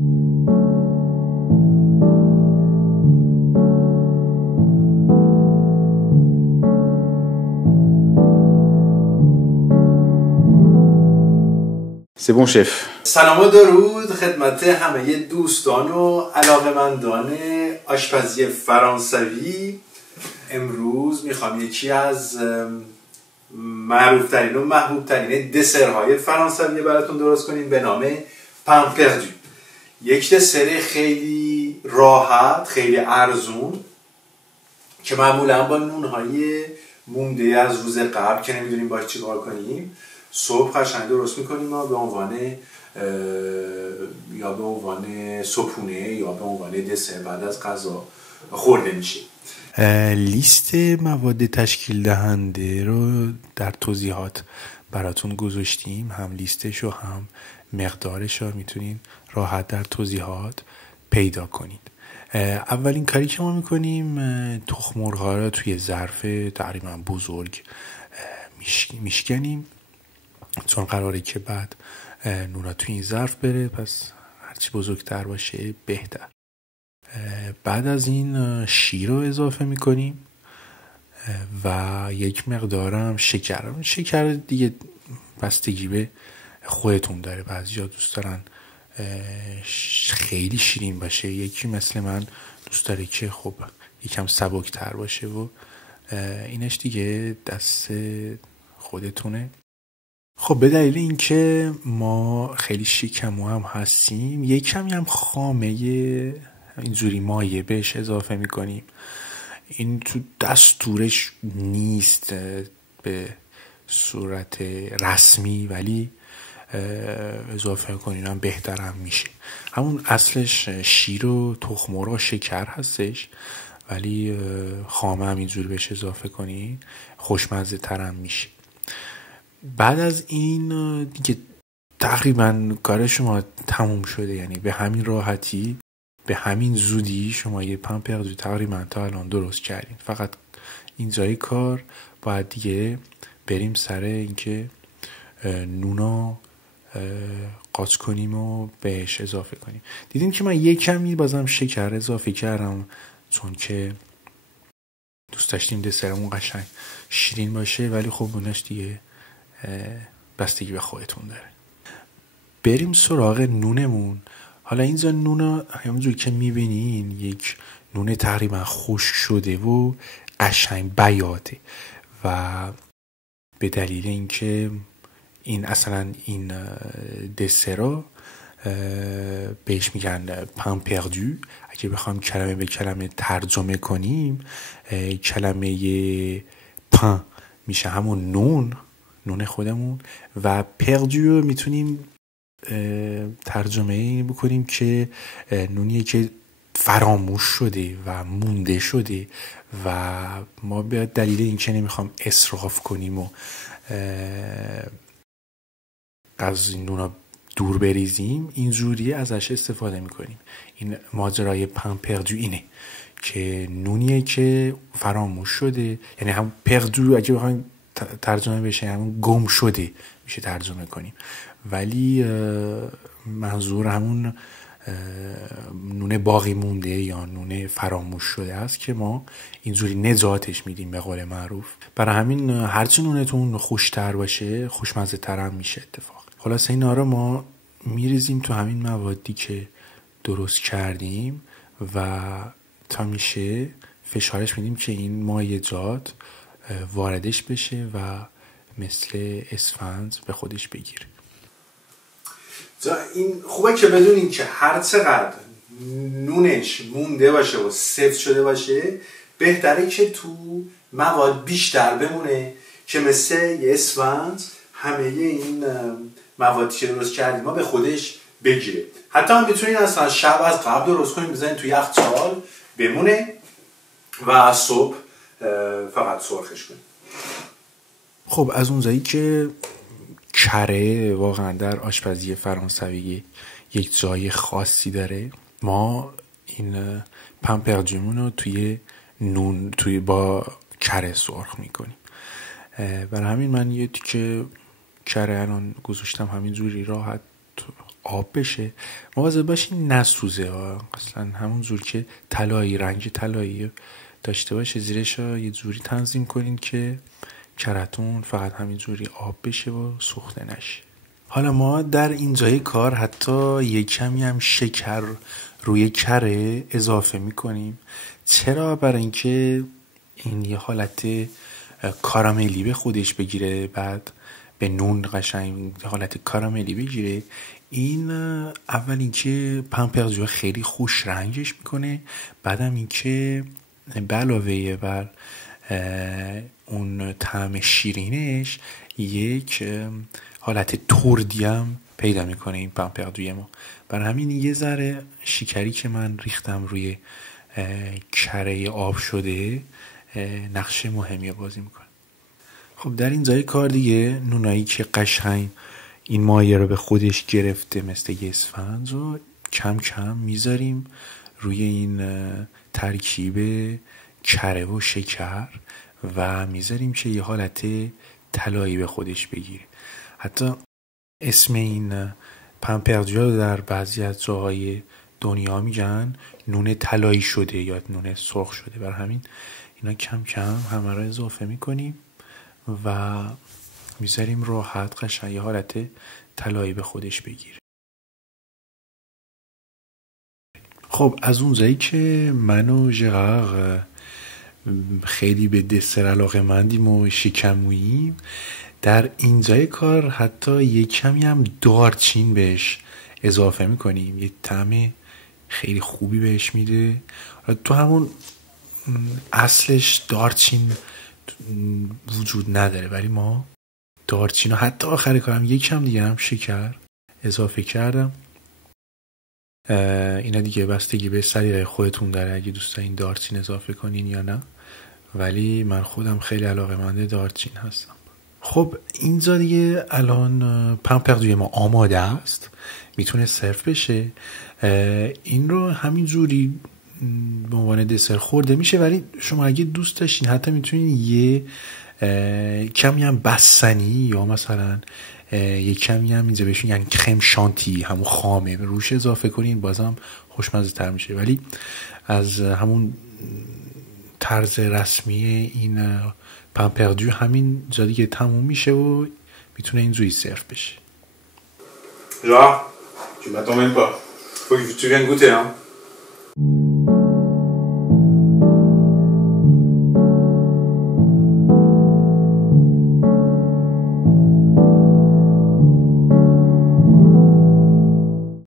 C'est bon chef. سلام و درود خدمت همه دوستان و علاقه‌مندان آشپزی فرانسوی. امروز میخوام یکی از معروفترین و محبوبترین دسرهای فرانسوی براتون درست کنیم به نام پان پردو. یک دسر خیلی راحت، خیلی ارزون که معمولا با نونهای مونده از روز قبل که نمیدونیم باید چی کار کنیم صبح قشنگ درست میکنیم و به عنوان صبحونه یا به عنوان دسر بعد از غذا خورده میشه. لیست مواد تشکیل دهنده رو در توضیحات براتون گذاشتیم، هم لیستش و هم مقدارش رو میتونین راحت در توضیحات پیدا کنید. اولین کاری که ما میکنیم تخم مرغ ها رو توی ظرف تقریبا بزرگ میشکنیم، چون قراره که بعد نونا توی این ظرف بره، پس هرچی بزرگتر باشه بهتر. بعد از این شیر رو اضافه میکنیم و یک مقدارم شکر دیگه بستگی به خودتون داره. بعضیا دوست دارن خیلی شیرین باشه، یکی مثل من دوست داره که خب یکم سبکتر باشه و اینش دیگه دست خودتونه. خب به دلیل اینکه ما خیلی شیکمو هم هستیم یک کمی هم خامه اینجوری مایه بهش اضافه میکنیم. این تو دستورش نیست به صورت رسمی، ولی اضافه کنین هم بهتر هم میشه. همون اصلش شیر و تخم مرغ و شکر هستش، ولی خامه هم اینجوری بهش اضافه کنین خوشمزه تر هم میشه. بعد از این دیگه تقریبا کار شما تموم شده، یعنی به همین راحتی به همین زودی شما یه پان پردو تقریبا تا الان درست کردین. فقط اینجای کار باید دیگه بریم سر اینکه نونو قاچ کنیم و بهش اضافه کنیم. دیدیم که من یه کمی بازم شکر اضافه کردم، چون که دوست داشتیم دسرمون قشنگ شیرین باشه، ولی خب اونش دیگه بستگی به خودتون داره. بریم سراغ نونمون. حالا اینجا نون همونجور که میبینین یک نون تقریبا خشک شده و قشنگ بیاته و به دلیل اینکه این اصلا این دسر بهش میگن پان پردو. اگه بخوام کلمه به کلمه ترجمه کنیم، کلمه پان میشه همون نون خودمون و پردو میتونیم ترجمه این بکنیم که نونیه که فراموش شده و مونده شده و ما به دلیل اینکه نمیخوام اسراف کنیم و از این نونا دور بریزیم اینجوری ازش استفاده میکنیم. این ماجرای پان پردو اینه که نونیه که فراموش شده، یعنی هم پردو اگه بخوایم ترجمه بشه همون گم شده میشه ترجمه کنیم، ولی منظور همون نون باقی مونده یا نون فراموش شده است که ما اینجوری نجاتش میدیم به قول معروف. برای همین هرچی نونتون خوشتر باشه خوشمزه تر هم میشه اتفاق. خلاصه اینا رو ما میریزیم تو همین موادی که درست کردیم و تا میشه فشارش میدیم که این مایعات واردش بشه و مثل اسفنج به خودش بگیره. این خوبه که بدونین که هر چقدر نونش مونده باشه و سفت شده باشه بهتره که تو مواد بیشتر بمونه که مثل یه اسفنج همه این موادی که درست کردیم ما به خودش بگیره. حتی هم میتونین اصلا شب از قبل درست کنین بزنین تو یخچال بمونه و صبح فقط سرخش کنین. خب از اونجایی که کره واقعا در آشپزی فرانسوی یک جای خاصی داره، ما این پان پردومون رو توی با کره سرخ میکنیم. برای همین من یه تیکه کره الان گذاشتم همینجوری راحت آب بشه. مواظب باشین نسوزه اصلا همون جور که طلایی، رنگ طلایی داشته باشه زیرش یه جوری تنظیم کنین که کراتون فقط همین جوری آب بشه و سوخته نشه. حالا ما در اینجای کار حتی یک کمی هم شکر روی کره اضافه میکنیم. چرا؟ برای اینکه این یه حالت کاراملی به خودش بگیره، بعد به نون قشنگ حالت کاراملی بگیره. این اول اینکه پمپردجو خیلی خوش رنگش میکنه، بعدم اینکه به علاوه بر اون طعم شیرینش یک حالت تردی هم پیدا میکنه این پمپردوی ما. برای همین یه ذره شکری که من ریختم روی کره آب شده نقش مهمی بازی میکنه. خب در این جای کار دیگه نونایی که قشنگ این مایه رو به خودش گرفته مثل یه اسفنج رو کم کم میذاریم روی این ترکیب کره و شکر و میذاریم که یه حالت طلایی به خودش بگیره. حتی اسم این پمپردجو در بعضی از جاهای دنیا میگن نون طلایی شده یا نون سرخ شده. برای همین اینا کم کم همه رو اضافه میکنیم و میذاریم راحت قشنگ یه حالت طلایی به خودش بگیره. خب از اونجایی که من و ژرار خیلی به دسر علاقه‌مندیم و شکموییم، در اینجای کار حتی یه کمی هم دارچین بهش اضافه میکنیم. یه طعم خیلی خوبی بهش میده. تو همون اصلش دارچین وجود نداره، ولی ما دارچین و حتی آخر کارم یک کم دیگه هم شکر اضافه کردم. اینا دیگه بستگی به سلیقه خودتون داره اگه دوست دارین دارچین اضافه کنین یا نه، ولی من خودم خیلی علاقه‌مند دارچین هستم. خب اینجا دیگه الان پمپردوی ما آماده است، میتونه سرو بشه. این رو همین جوری به عنوان دسر خورده میشه، ولی شما اگه دوست داشتین حتی میتونین یه کمی هم بستنی یا مثلا یه کمی هم اینجا بهشون یعنی کرم شانتی همون خامه روش اضافه کنین، بازم خوشمزه تر میشه. ولی از همون طرز رسمی این پمپردو همین جا دیگه تموم میشه و میتونه اینجوری سرو بشه. Genre, tu m'attends même pas. Faut que tu viennes goûter, hein.